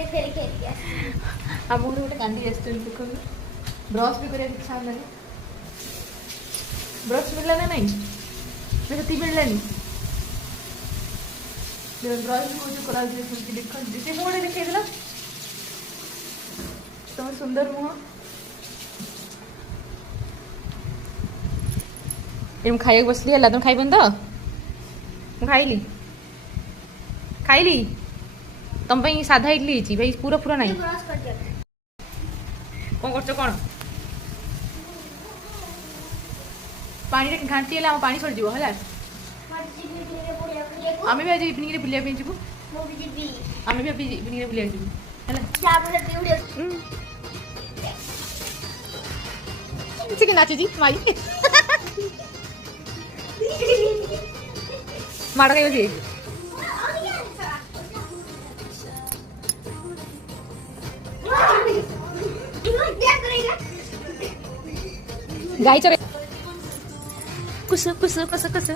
ଆମ ଘରେ ଗୋଟେ କାନ୍ଦି ଆସିଛନ୍ତି ଦେଖନ୍ତୁ। ବ୍ରସ୍ ବି କରିବାକୁ ଇଚ୍ଛା ହେଲାନି। ବ୍ରସ୍ ମିଳିଲା ନା ନାଇଁ? ସେତିକି ମିଳିଲାନି। ବ୍ରସ୍ ବି ବହୁତ କରାଯାଉଛି ସେମିତି ଦେଖନ୍ତୁ। ସେ ମୁହଁରେ ଦେଖେଇଦେଲା ତମର ସୁନ୍ଦର ମୁହଁ। ମୁଁ ଖାଇବାକୁ ବସିଲି ହେଲା, ତମେ ଖାଇବନି ତ? ମୁଁ ଖାଇଲି ତମ ପାଇଁ ସାଧା ଇଡଲି ହେଇଛି ଭାଇ, ପୁରା ପୁରା ନାହିଁ। କ'ଣ କରୁଛ କ'ଣ? ପାଣିରେ ଘାଣ୍ଟି ହେଲେ ଆମ ପାଣି ସରିଯିବ ହେଲା। ଆମେ ବି ଆଜି ଇଭିନିଂରେ ବୁଲିବା ପାଇଁ ଯିବୁ। ଆମେ ବି ଆଜି ଇଭିନିଂରେ ବୁଲିବାକୁ ଯିବୁ ହେଲା। ଟିକେ ନାଚୁଛି ମାଇ ମାଡ଼ ଖାଇବ ସିଏ। ଗାଈ ଚରେ କୁସ କୁସ କୁସ କୁସ